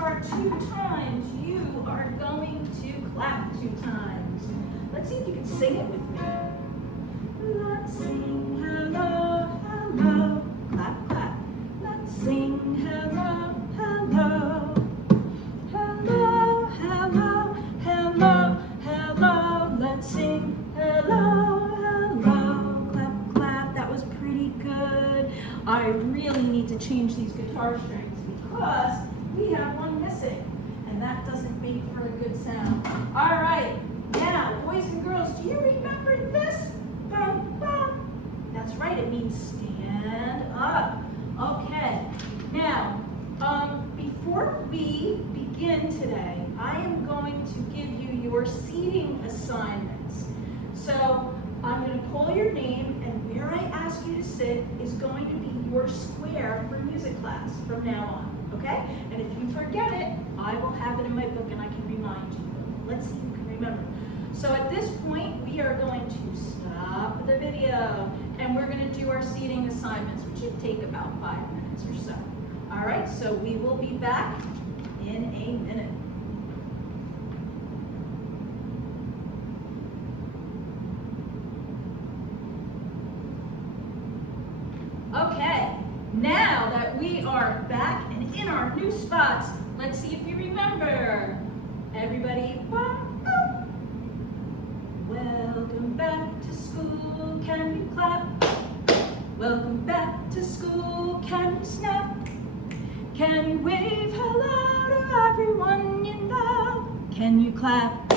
guitar 2 times, you are going to clap 2 times. Let's see if you can sing it with me. Let's sing hello, hello, clap, clap. Let's sing hello, hello. Hello, hello, hello, hello. Let's sing hello, hello, clap, clap. That was pretty good. I really need to change these guitar strings because we have one missing, and that doesn't make for a good sound. All right, now, boys and girls, do you remember this? Bum, bum. That's right, it means stand up. Okay, now, before we begin today, I am going to give you your seating assignments. So, I'm going to call your name, and where I ask you to sit is going to be your square for music class from now on, okay? And if you forget it, I will have it in my book and I can remind you. Let's see if you can remember. So at this point, we are going to stop the video, and we're going to do our seating assignments, which should take about 5 minutes or so. All right, so we will be back in a minute. Okay, now that we are back and in our new spots, let's see if you remember. Everybody, bum, bum. Welcome back to school, can you clap? Welcome back to school, can you snap? Can you wave hello to everyone you know? Can you clap?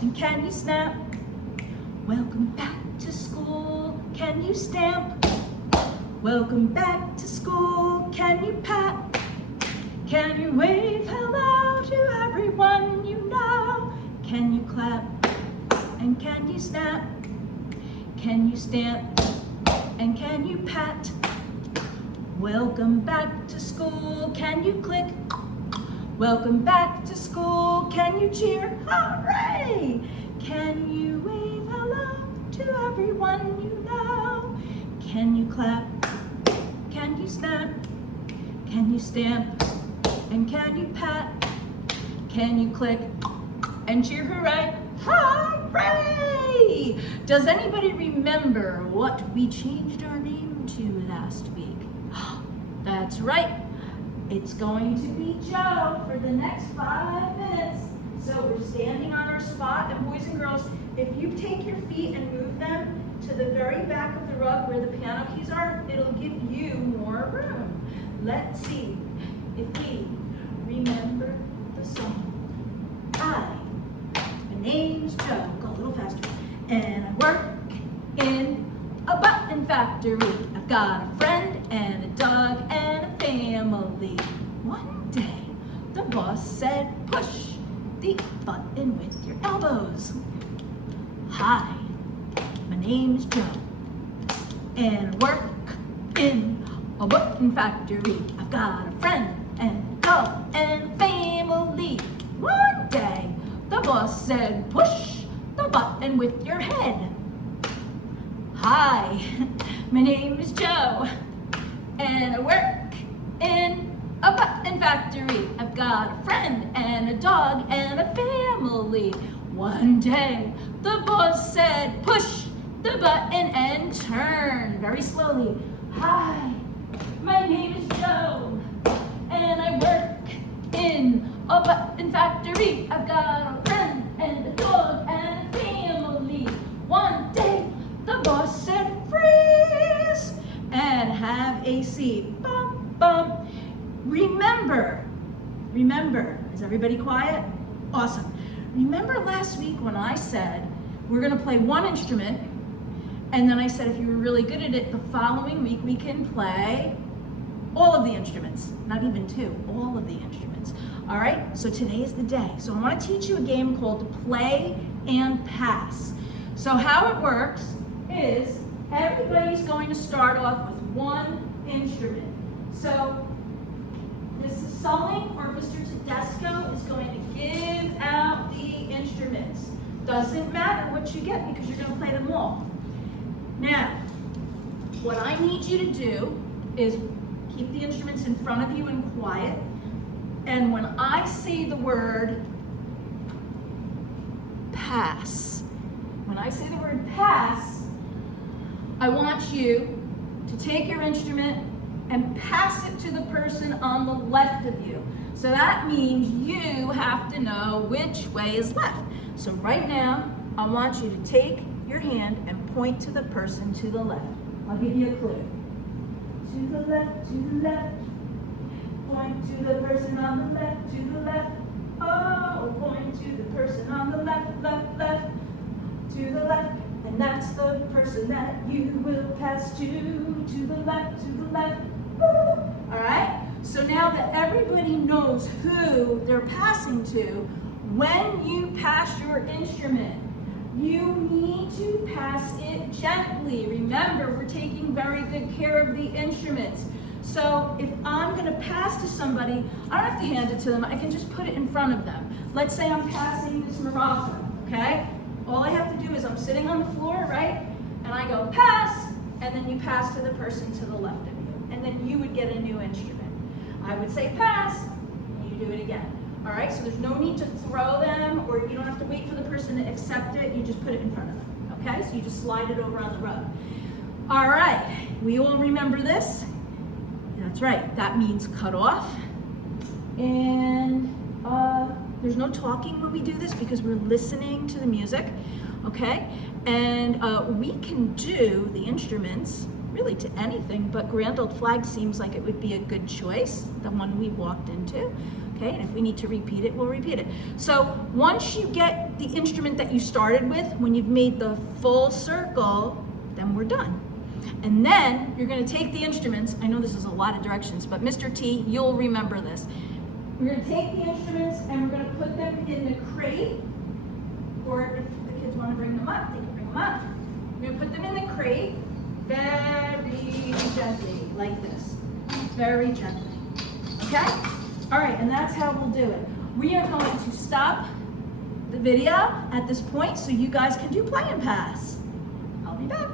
And can you snap? Welcome back to school, can you stamp? Welcome back to school, can you pat? Can you wave hello to everyone you know? Can you clap? And can you snap? Can you stamp? And can you pat? Welcome back to school, can you click? Welcome back to school, can you cheer? Hooray! Can you wave hello to everyone you know? Can you clap? Can you snap? Can you stamp? And can you pat? Can you click? And cheer hooray! Hooray! Does anybody remember what we changed our name to last week? That's right. It's going to be Joe for the next 5 minutes. So we're standing on our spot, and boys and girls, if you take your feet and move them to the very back of the rug where the piano keys are, it'll give you more room. Let's see if we remember the song. My name's Joe, go a little faster, and I work in a button factory. I've got a friend and a dog and a family. One day, the boss said, push the button with your elbows. Hi, my name's Joe, and I work in a button factory. I've got a friend and a dog and a family. One day, the boss said, push the button with your head. Hi, my name is Joe, and I work in a button factory. I've got a friend and a dog and a family. One day, the boss said, push the button and turn. Very slowly. Hi, my name is Joe, and I work in a button factory. I've got a friend and a dog and a family. One day, the boss said, freeze, and have a seat. Bum, bum. Remember, is everybody quiet? Awesome. Remember last week when I said we're gonna play one instrument, and then I said if you were really good at it, the following week we can play all of the instruments, not even 2, all of the instruments. All right, so today is the day. So I wanna teach you a game called Play and Pass. So how it works is everybody's going to start off with one instrument. So Mrs. Sulling or Mr. Tedesco is going to give out the instruments. Doesn't matter what you get because you're going to play them all. Now, what I need you to do is keep the instruments in front of you and quiet. And when I say the word pass, when I say the word pass, I want you to take your instrument and pass it to the person on the left of you. So that means you have to know which way is left. So right now, I want you to take your hand and point to the person to the left. I'll give you a clue. To the left, to the left. Point to the person on the left, to the left. Oh, point to the person on the left, left, left. To the left. And that's the person that you will pass to the left, to the left. All right? So now that everybody knows who they're passing to, when you pass your instrument, you need to pass it gently. Remember, we're taking very good care of the instruments. So if I'm going to pass to somebody, I don't have to hand it to them. I can just put it in front of them. Let's say I'm passing this maraca, okay? All I have to do is I'm sitting on the floor, right? And I go pass, and then you pass to the person to the left of you. And then you would get a new instrument. I would say pass, and you do it again. All right, so there's no need to throw them, or you don't have to wait for the person to accept it. You just put it in front of them, okay? So you just slide it over on the rug. All right, we all remember this? That's right, that means cut off. And there's no talking when we do this because we're listening to the music, okay? And we can do the instruments really to anything, but Grand Old Flag seems like it would be a good choice, the one we walked into. Okay, and if we need to repeat it, we'll repeat it. So once you get the instrument that you started with, when you've made the full circle, then we're done. And then you're gonna take the instruments, I know this is a lot of directions, but Mr. T, you'll remember this. We're gonna take the instruments and we're gonna put them in the crate, or if the kids wanna bring them up, they can bring them up. We're gonna put them in the crate very gently, like this, very gently, okay? All right, and that's how we'll do it. We are going to stop the video at this point so you guys can do play and pass. I'll be back.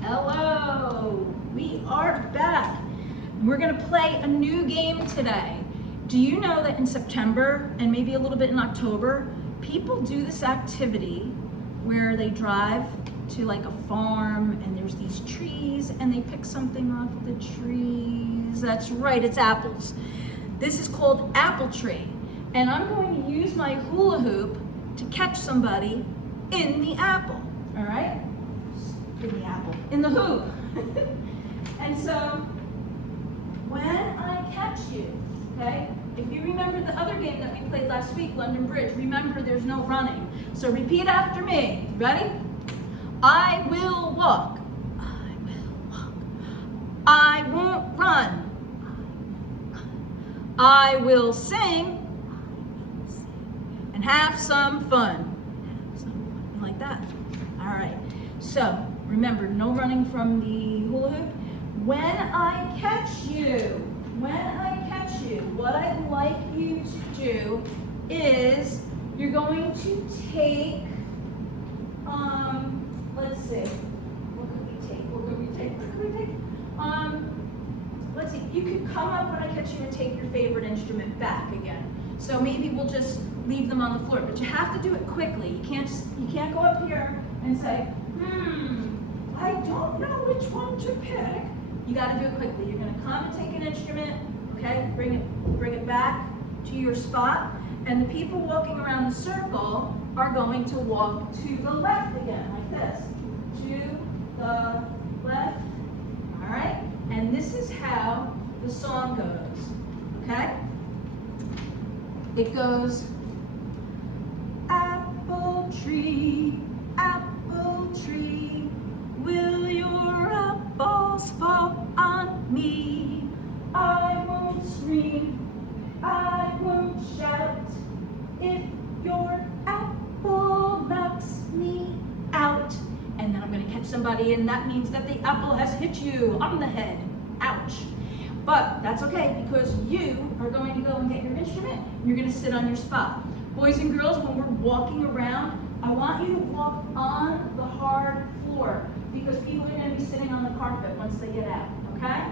Hello, we are back. We're gonna play a new game today. Do you know that in September and maybe a little bit in October, people do this activity where they drive to like a farm and there's these trees and they pick something off the trees. That's right, it's apples. This is called apple tree. And I'm going to use my hula hoop to catch somebody in the apple, all right? In the apple, in the hoop. And so when I catch you, okay? If you remember the other game that we played last week, London Bridge, remember there's no running. So repeat after me. Ready? I will walk. I will walk. I won't run. I will sing. And have some fun. You like that? All right. So remember, no running from the hula hoop. When I catch you, what I'd like you to do is you're going to take, let's see, what could we take? Let's see, you could come up when I catch you and take your favorite instrument back again. So maybe we'll just leave them on the floor, but you have to do it quickly. You can't go up here and say, I don't know which one to pick. You gotta do it quickly. You're gonna come and take an instrument, okay? Bring it back to your spot, and the people walking around the circle are going to walk to the left again, like this. To the left, all right? And this is how the song goes, okay? It goes, apple tree, will your apples fall on me? I won't scream, I won't shout, if your apple knocks me out. And then I'm gonna catch somebody and that means that the apple has hit you on the head. Ouch. But that's okay because you are going to go and get your instrument and you're gonna sit on your spot. Boys and girls, when we're walking around, I want you to walk on the hard floor because people are going to be sitting on the carpet once they get out, okay?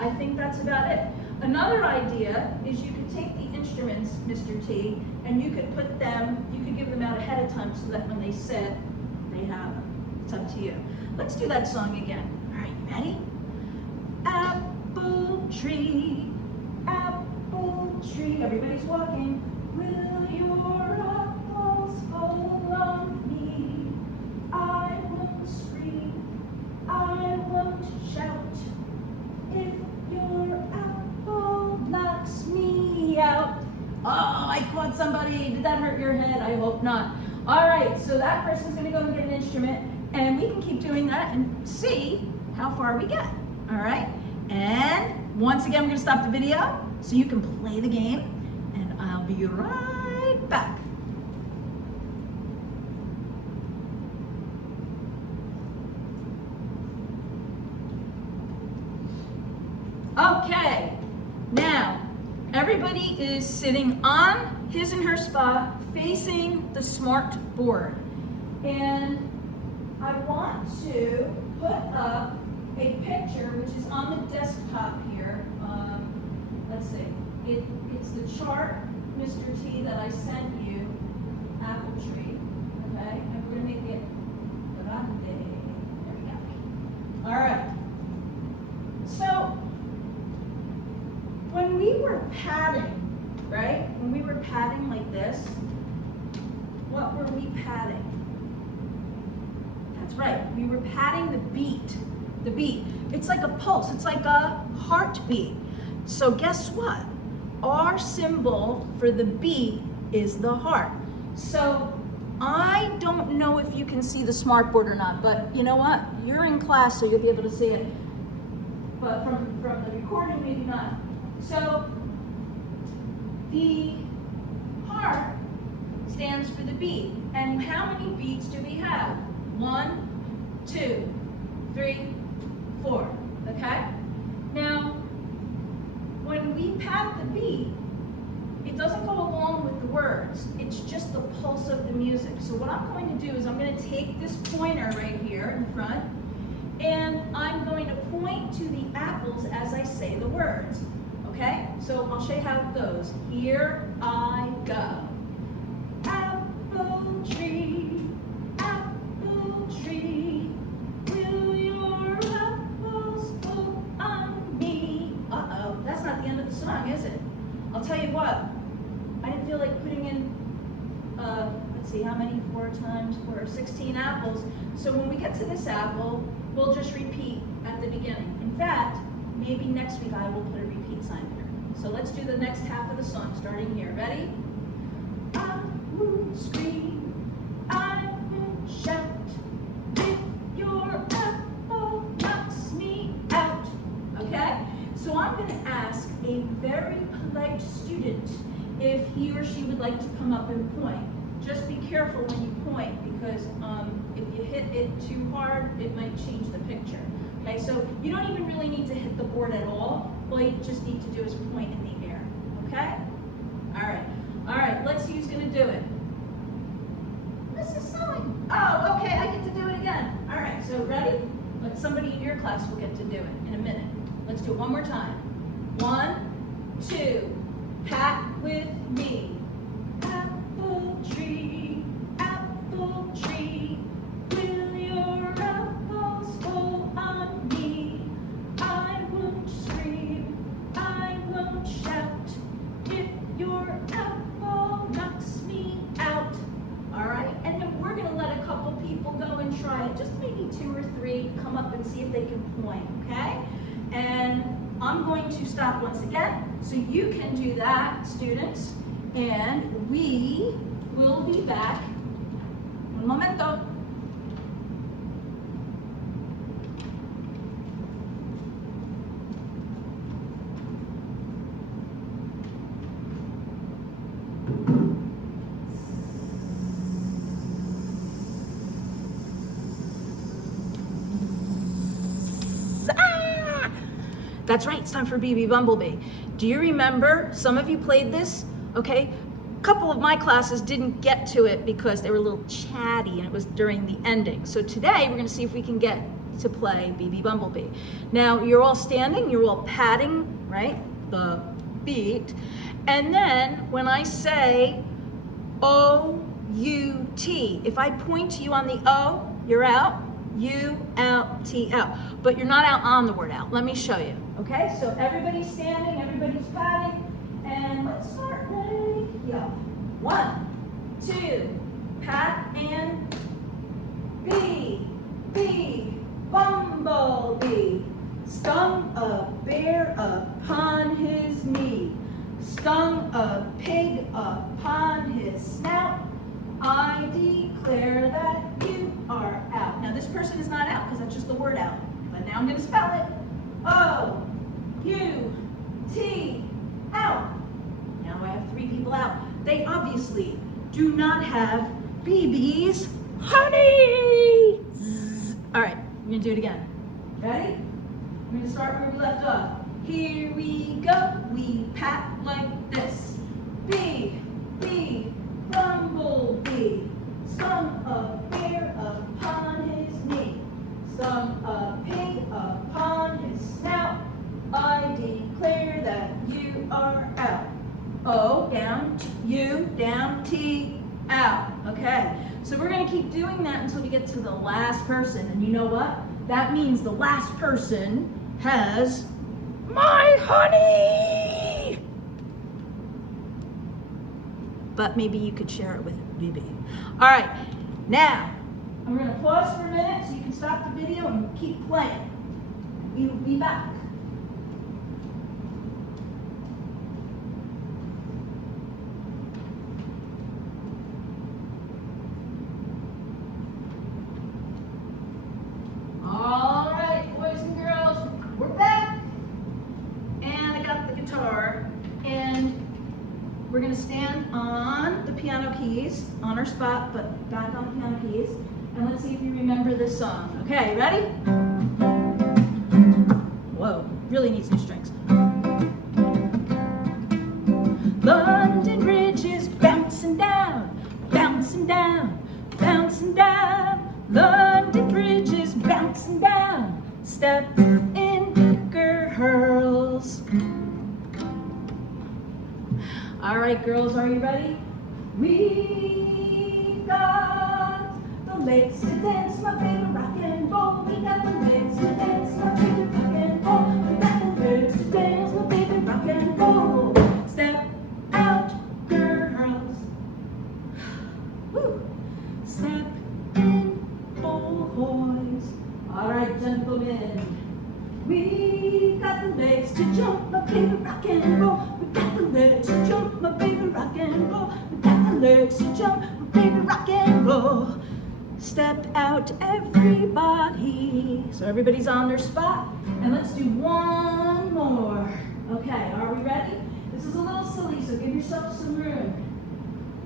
I think that's about it. Another idea is you could take the instruments, Mr. T, and you could put them, you could give them out ahead of time so that when they sit, they have them. It's up to you. Let's do that song again. All right, you ready? Apple tree, everybody's walking. Will your apples fall on me? I won't scream, I won't shout. If your apple knocks me out. Oh, I caught somebody. Did that hurt your head? I hope not. All right, so that person's gonna go and get an instrument, and we can keep doing that and see how far we get. All right, and once again, we're gonna stop the video so you can play the game, and I'll be right back. Okay, now everybody is sitting on his and her spot facing the smart board. And I want to put up a picture which is on the desktop here. Let's see, it's the chart, Mr. T, that I sent you, apple tree, okay? And we're gonna make it grande. There we go. All right, so, when we were padding, right? When we were padding like this, what were we padding? That's right, we were padding the beat. The beat. It's like a pulse, it's like a heartbeat. So guess what? Our symbol for the beat is the heart. So I don't know if you can see the smart board or not, but you know what? You're in class, so you'll be able to see it. But from the recording, maybe not. So the heart stands for the beat. And how many beats do we have? 1, 2, 3, 4. Okay? Now, when we pad the beat, it doesn't go along with the words. It's just the pulse of the music. So what I'm going to do is I'm going to take this pointer right here in front, and I'm going to point to the apples as I say the words. Okay? So I'll show you how it goes. Here I go. Apple tree, will your apples fall on me? Uh-oh, that's not the end of the song, is it? I'll tell you what, I didn't feel like putting in, let's see, how many? 4 times 4, 16 apples. So when we get to this apple, we'll just repeat at the beginning. In fact, maybe next week I will put a repeat sign here. So let's do the next half of the song, starting here. Ready? I won't scream, I won't shout, if your apple knocks me out. Okay? So I'm going to ask a very polite student if he or she would like to come up and point. Just be careful when you point, because if you hit it too hard, it might change the picture. Okay, so you don't even really need to hit the board at all. All you just need to do is point in the air. Okay? All right, let's see who's going to do it. Mrs. Sewing. Oh, okay, I get to do it again. All right, so ready? But somebody in your class will get to do it in a minute. Let's do it one more time. 1, 2, pat with me. Apple tree, will your apples fall on me? I won't scream, I won't shout, if your apple knocks me out. All right, and then we're gonna let a couple people go and try it, just maybe 2 or 3, come up and see if they can point, okay? And I'm going to stop once again, so you can do that, students, and we will be back. Un momento. That's right, it's time for BB Bumblebee. Do you remember, some of you played this okay? A couple of my classes didn't get to it because they were a little chatty and it was during the ending. So today we're gonna see if we can get to play BB Bumblebee. Now you're all standing, you're all patting, right, the beat. And then when I say O-U-T, if I point to you on the O, you're out, U-L-T, out. But you're not out on the word out. Let me show you, okay? So everybody's standing, everybody's patting, and let's start. Ready? Go. 1, 2, pat and B, Bumblebee, stung a bear upon his knee, stung a pig upon his snout. I declare that you are out. Now this person is not out because that's just the word out. But now I'm going to spell it. O-U-T, out. Now I have 3 people out. They obviously do not have BB's honey. Zzz. All right, we're going to do it again. Ready? We're going to start where we left off. Here we go. We pat like this. B, Bumblebee, stung a bear upon his knee, stung a pig upon his snout. I declare that you are out. O, down, U, down, T, out. Okay, so we're going to keep doing that until we get to the last person. And you know what? That means the last person has my honey. But maybe you could share it with BB. All right, now I'm going to pause for a minute so you can stop the video and keep playing. We will be back. All right, boys and girls, we're back. And I got the guitar, and we're going to stand on the piano keys, on our spot, but back on the piano keys. And let's see if you remember this song. Okay, ready? Whoa, really needs new strings. London Bridge is bouncing down, bouncing down, bouncing down. London Bridge is bouncing down. Step in, girls. All right, girls, are you ready? We've got the legs to dance, my favorite rock and roll. We got the legs to dance, my favorite rock and roll. We got the legs to dance, my favorite rock and roll. Step out, girls. Woo. Step in, boys. All right, gentlemen. We got the legs to jump, my favorite rock and roll. We got the legs to jump, my favorite rock and roll. We got the legs to jump, my favorite rock and roll. Step out, everybody. So everybody's on their spot. And let's do one more. Okay, are we ready? This is a little silly, so give yourself some room.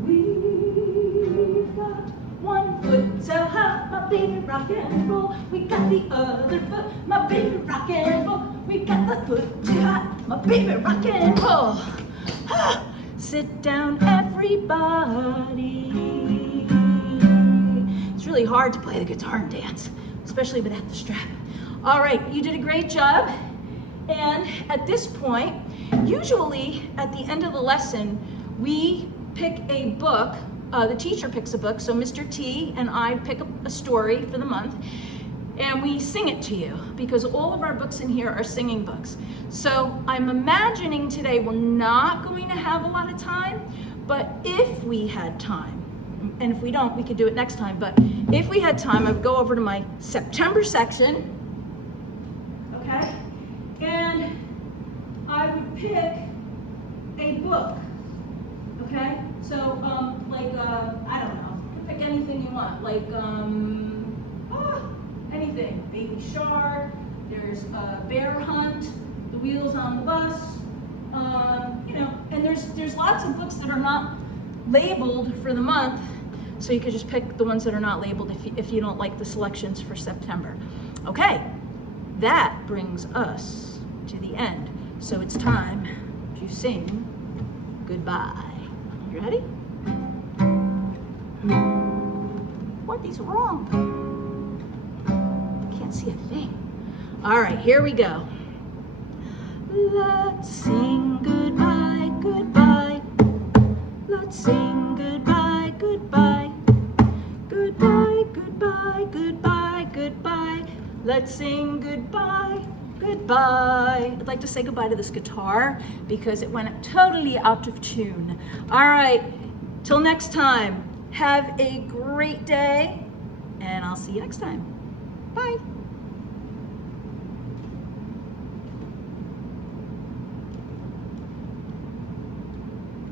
We've got one foot to hop, my baby rock and roll. We got the other foot, my baby rock and roll. We got the foot to hop, my baby rock and roll. Ah, sit down, everybody. It's really hard to play the guitar and dance, especially without the strap. All right, you did a great job. And at this point, usually at the end of the lesson, we pick a book. The teacher picks a book, so Mr. T and I pick a story for the month, and we sing it to you, because all of our books in here are singing books. So I'm imagining today we're not going to have a lot of time, but if we had time, and if we don't, we could do it next time, but if we had time, I would go over to my September section, okay, and I would pick a book. Okay, so I don't know, you can pick anything you want, like anything. Baby Shark, there's Bear Hunt, The Wheels on the Bus, you know, and there's lots of books that are not labeled for the month, so you could just pick the ones that are not labeled if you don't like the selections for September. Okay, that brings us to the end, so it's time to sing goodbye. You ready? What? These are wrong. Can't see a thing. All right, here we go. Let's sing goodbye, goodbye. Let's sing goodbye, goodbye. Goodbye, goodbye, goodbye, goodbye. Let's sing goodbye, goodbye. I'd like to say goodbye to this guitar because it went totally out of tune. All right, till next time, have a great day, and I'll see you next time.